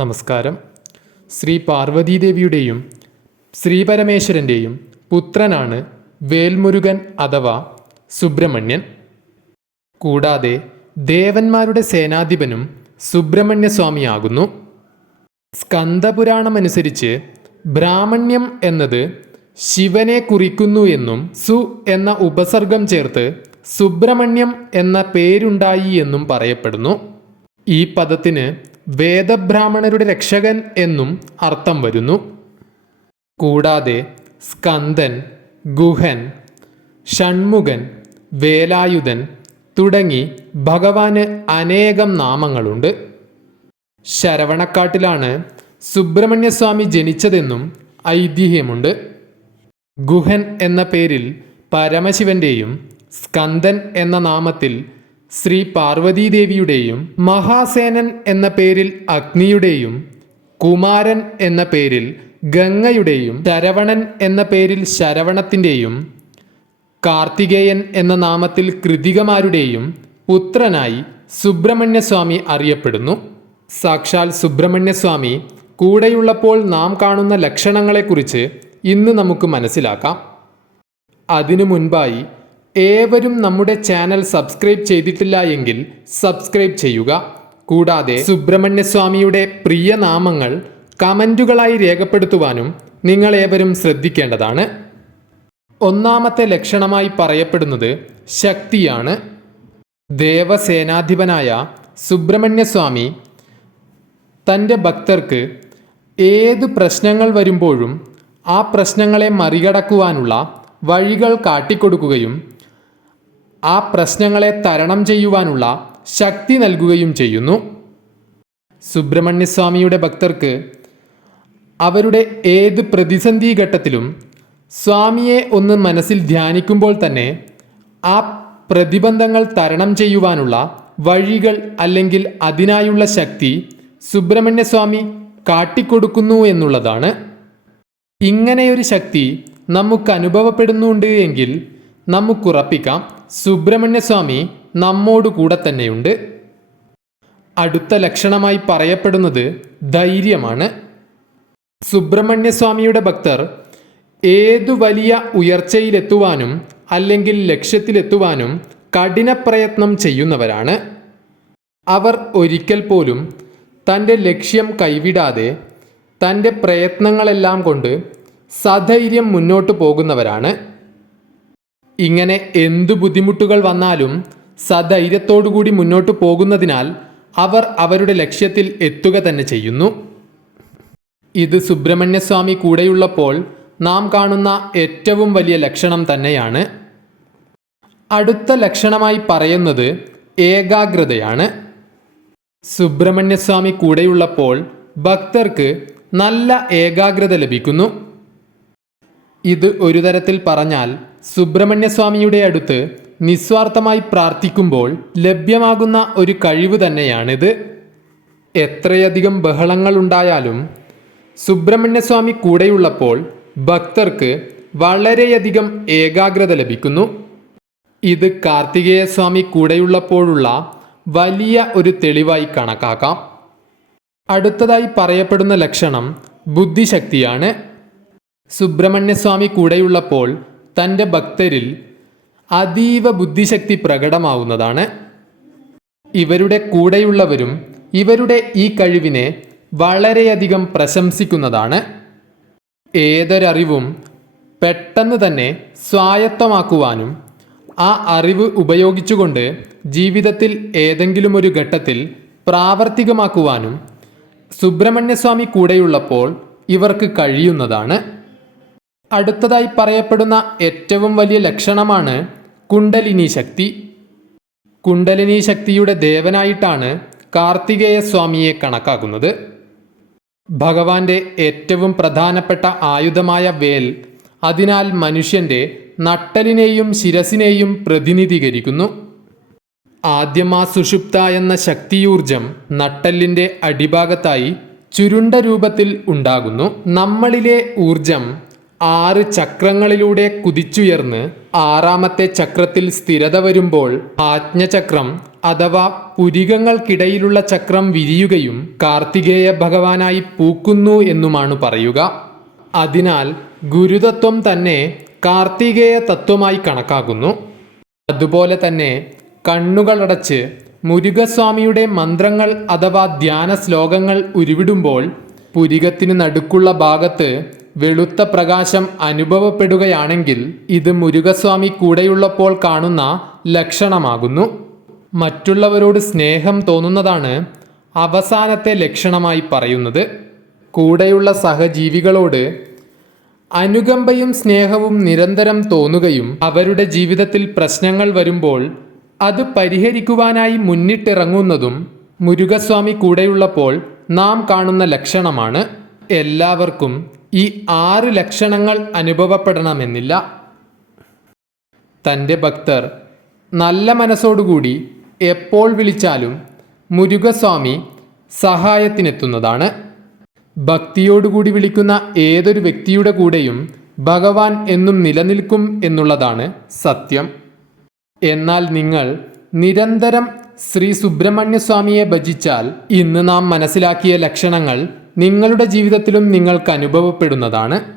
നമസ്കാരം. ശ്രീ പാർവതീദേവിയുടെയും ശ്രീ പരമേശ്വരന്റെയും പുത്രനാണ് വേൽമുരുകൻ അഥവാ സുബ്രഹ്മണ്യൻ. കൂടാതെ ദേവന്മാരുടെ സേനാധിപനും സുബ്രഹ്മണ്യസ്വാമിയാകുന്നു. സ്കന്ദപുരാണമനുസരിച്ച് ബ്രാഹ്മണ്യം എന്നത് ശിവനെ കുറിക്കുന്നു എന്നും സു എന്ന ഉപസർഗം ചേർത്ത് സുബ്രഹ്മണ്യം എന്ന പേരുണ്ടായി എന്നും പറയപ്പെടുന്നു. ഈ പദത്തിന് വേദബ്രാഹ്മണരുടെ രക്ഷകൻ എന്നും അർത്ഥം വരുന്നു. കൂടാതെ സ്കന്ദൻ ഗുഹൻ ഷൺമുഖൻ വേലായുധൻ തുടങ്ങി ഭഗവാന് അനേകം നാമങ്ങളുണ്ട്. ശരവണക്കാട്ടിലാണ് സുബ്രഹ്മണ്യസ്വാമി ജനിച്ചതെന്നും ഐതിഹ്യമുണ്ട്. ഗുഹൻ എന്ന പേരിൽ പരമശിവന്റെയും സ്കന്ദൻ എന്ന നാമത്തിൽ ശ്രീ പാർവതീദേവിയുടെയും മഹാസേനൻ എന്ന പേരിൽ അഗ്നിയുടെയും കുമാരൻ എന്ന പേരിൽ ഗംഗയുടെയും ശരവണൻ എന്ന പേരിൽ ശരവണത്തിന്റെയും കാർത്തികേയൻ എന്ന നാമത്തിൽ കൃതികമാരുടെയും പുത്രനായി സുബ്രഹ്മണ്യസ്വാമി അറിയപ്പെടുന്നു. സാക്ഷാൽ സുബ്രഹ്മണ്യസ്വാമി കൂടെയുള്ളപ്പോൾ നാം കാണുന്ന ലക്ഷണങ്ങളെക്കുറിച്ച് ഇന്ന് നമുക്ക് മനസ്സിലാക്കാം. അതിനു മുൻപായി ഏവരും നമ്മുടെ ചാനൽ സബ്സ്ക്രൈബ് ചെയ്തിട്ടില്ല എങ്കിൽ സബ്സ്ക്രൈബ് ചെയ്യുക. കൂടാതെ സുബ്രഹ്മണ്യസ്വാമിയുടെ പ്രിയ നാമങ്ങൾ കമന്റുകളായി രേഖപ്പെടുത്തുവാനും നിങ്ങൾ ഏവരും ശ്രദ്ധിക്കേണ്ടതാണ്. ഒന്നാമത്തെ ലക്ഷണമായി പറയപ്പെടുന്നത് ശക്തിയാണ്. ദേവസേനാധിപനായ സുബ്രഹ്മണ്യസ്വാമി തന്റെ ഭക്തർക്ക് ഏത് പ്രശ്നങ്ങൾ വരുമ്പോഴും ആ പ്രശ്നങ്ങളെ മറികടക്കുവാനുള്ള വഴികൾ കാട്ടിക്കൊടുക്കുകയും ആ പ്രശ്നങ്ങളെ തരണം ചെയ്യുവാനുള്ള ശക്തി നൽകുകയും ചെയ്യുന്നു. സുബ്രഹ്മണ്യസ്വാമിയുടെ ഭക്തർക്ക് അവരുടെ ഏത് പ്രതിസന്ധി ഘട്ടത്തിലും സ്വാമിയെ ഒന്ന് മനസ്സിൽ ധ്യാനിക്കുമ്പോൾ തന്നെ ആ പ്രതിബന്ധങ്ങൾ തരണം ചെയ്യുവാനുള്ള വഴികൾ അല്ലെങ്കിൽ അതിനായുള്ള ശക്തി സുബ്രഹ്മണ്യസ്വാമി കാട്ടിക്കൊടുക്കുന്നു എന്നുള്ളതാണ്. ഇങ്ങനെയൊരു ശക്തി നമുക്ക് അനുഭവപ്പെടുന്നുണ്ട് എങ്കിൽ നമുക്കുറപ്പിക്കാം. സുബ്രഹ്മണ്യസ്വാമി നമ്മോട് കൂടെ തന്നെയുണ്ട്. അടുത്ത ലക്ഷണമായി പറയപ്പെടുന്നത് ധൈര്യമാണ്. സുബ്രഹ്മണ്യസ്വാമിയുടെ ഭക്തർ ഏതു വലിയ ഉയർച്ചയിലെത്തുവാനും അല്ലെങ്കിൽ ലക്ഷ്യത്തിലെത്തുവാനും കഠിന പ്രയത്നം ചെയ്യുന്നവരാണ്. അവർ ഒരിക്കൽ പോലും തന്റെ ലക്ഷ്യം കൈവിടാതെ തന്റെ പ്രയത്നങ്ങളെല്ലാം കൊണ്ട് സധൈര്യം മുന്നോട്ട് പോകുന്നവരാണ്. ഇങ്ങനെ എന്തു ബുദ്ധിമുട്ടുകൾ വന്നാലും സധൈര്യത്തോടുകൂടി മുന്നോട്ട് പോകുന്നതിനാൽ അവർ അവരുടെ ലക്ഷ്യത്തിൽ എത്തുക തന്നെ ചെയ്യുന്നു. ഇത് സുബ്രഹ്മണ്യസ്വാമി കൂടെയുള്ളപ്പോൾ നാം കാണുന്ന ഏറ്റവും വലിയ ലക്ഷണം തന്നെയാണ്. അടുത്ത ലക്ഷണമായി പറയുന്നത് ഏകാഗ്രതയാണ്. സുബ്രഹ്മണ്യസ്വാമി കൂടെയുള്ളപ്പോൾ ഭക്തർക്ക് നല്ല ഏകാഗ്രത ലഭിക്കുന്നു. ഇത് ഒരു തരത്തിൽ പറഞ്ഞാൽ സുബ്രഹ്മണ്യസ്വാമിയുടെ അടുത്ത് നിസ്വാർത്ഥമായി പ്രാർത്ഥിക്കുമ്പോൾ ലഭ്യമാകുന്ന ഒരു കഴിവ് തന്നെയാണിത്. എത്രയധികം ബഹളങ്ങൾ ബഹളങ്ങളുണ്ടായാലും സുബ്രഹ്മണ്യസ്വാമി കൂടെയുള്ളപ്പോൾ ഭക്തർക്ക് വളരെയധികം ഏകാഗ്രത ലഭിക്കുന്നു. ഇത് കാർത്തികേയസ്വാമി കൂടെയുള്ളപ്പോഴുള്ള വലിയ ഒരു തെളിവായി കണക്കാക്കാം. അടുത്തതായി പറയപ്പെടുന്ന ലക്ഷണം ബുദ്ധിശക്തിയാണ്. സുബ്രഹ്മണ്യസ്വാമി കൂടെയുള്ളപ്പോൾ തന്റെ ഭക്തരിൽ അതീവ ബുദ്ധിശക്തി പ്രകടമാവുന്നതാണ്. ഇവരുടെ കൂടെയുള്ളവരും ഇവരുടെ ഈ കഴിവിനെ വളരെയധികം പ്രശംസിക്കുന്നതാണ്. ഏതൊരറിവും പെട്ടെന്ന് തന്നെ സ്വായത്തമാക്കുവാനും ആ അറിവ് ഉപയോഗിച്ചുകൊണ്ട് ജീവിതത്തിൽ ഏതെങ്കിലും ഒരു ഘട്ടത്തിൽ പ്രാവർത്തികമാക്കുവാനും സുബ്രഹ്മണ്യസ്വാമി കൂടെയുള്ളപ്പോൾ ഇവർക്ക് കഴിയുന്നതാണ്. അടുത്തതായി പറയപ്പെടുന്ന ഏറ്റവും വലിയ ലക്ഷണമാണ് കുണ്ടലിനി ശക്തി. കുണ്ടലിനി ശക്തിയുടെ ദേവനായിട്ടാണ് കാർത്തികേയ സ്വാമിയെ കണക്കാക്കുന്നത്. ഭഗവാന്റെ ഏറ്റവും പ്രധാനപ്പെട്ട ആയുധമായ വേൽ അതിനാൽ മനുഷ്യന്റെ നട്ടലിനെയും ശിരസിനെയും പ്രതിനിധീകരിക്കുന്നു. ആദ്യമാ സുഷുപ്ത എന്ന ശക്തിയൂർജം നട്ടലിന്റെ അടിഭാഗത്തായി ചുരുണ്ട രൂപത്തിൽ ഉണ്ടാകുന്നു. നമ്മളിലെ ഊർജം ആറ് ചക്രങ്ങളിലൂടെ കുതിച്ചുയർന്ന് ആറാമത്തെ ചക്രത്തിൽ സ്ഥിരത വരുമ്പോൾ ആജ്ഞചക്രം അഥവാ പുരികങ്ങൾക്കിടയിലുള്ള ചക്രം വിരിയുകയും കാർത്തികേയ ഭഗവാനായി പൂക്കുന്നു എന്നുമാണ് പറയുക. അതിനാൽ ഗുരുതത്വം തന്നെ കാർത്തികേയ തത്വമായി കണക്കാക്കുന്നു. അതുപോലെ തന്നെ കണ്ണുകളടച്ച് മുരുകസ്വാമിയുടെ മന്ത്രങ്ങൾ അഥവാ ധ്യാന ശ്ലോകങ്ങൾ ഉരുവിടുമ്പോൾ പുരികത്തിന് നടുക്കുള്ള ഭാഗത്ത് വെളുത്ത പ്രകാശം അനുഭവപ്പെടുകയാണെങ്കിൽ ഇത് മുരുകസ്വാമി കൂടെയുള്ളപ്പോൾ കാണുന്ന ലക്ഷണമാകുന്നു. മറ്റുള്ളവരോട് സ്നേഹം തോന്നുന്നതാണ് അവസാനത്തെ ലക്ഷണമായി പറയുന്നത്. കൂടെയുള്ള സഹജീവികളോട് അനുകമ്പയും സ്നേഹവും നിരന്തരം തോന്നുകയും അവരുടെ ജീവിതത്തിൽ പ്രശ്നങ്ങൾ വരുമ്പോൾ അത് പരിഹരിക്കുവാനായി മുന്നിട്ടിറങ്ങുന്നതും മുരുകസ്വാമി കൂടെയുള്ളപ്പോൾ നാം കാണുന്ന ലക്ഷണമാണ്. എല്ലാവർക്കും ഈ ആറ് ലക്ഷണങ്ങൾ അനുഭവപ്പെടണമെന്നില്ല. തന്റെ ഭക്തർ നല്ല മനസ്സോടുകൂടി എപ്പോൾ വിളിച്ചാലും മുരുകസ്വാമി സഹായത്തിനെത്തുന്നതാണ്. ഭക്തിയോടുകൂടി വിളിക്കുന്ന ഏതൊരു വ്യക്തിയുടെ കൂടെയും ഭഗവാൻ എന്നും നിലനിൽക്കും എന്നുള്ളതാണ് സത്യം. എന്നാൽ നിങ്ങൾ നിരന്തരം ശ്രീ സുബ്രഹ്മണ്യസ്വാമിയെ ഭജിച്ചാൽ ഇന്ന് നാം മനസ്സിലാക്കിയ ലക്ഷണങ്ങൾ നിങ്ങളുടെ ജീവിതത്തിലും നിങ്ങൾക്ക് അനുഭവപ്പെടുന്നതാണ്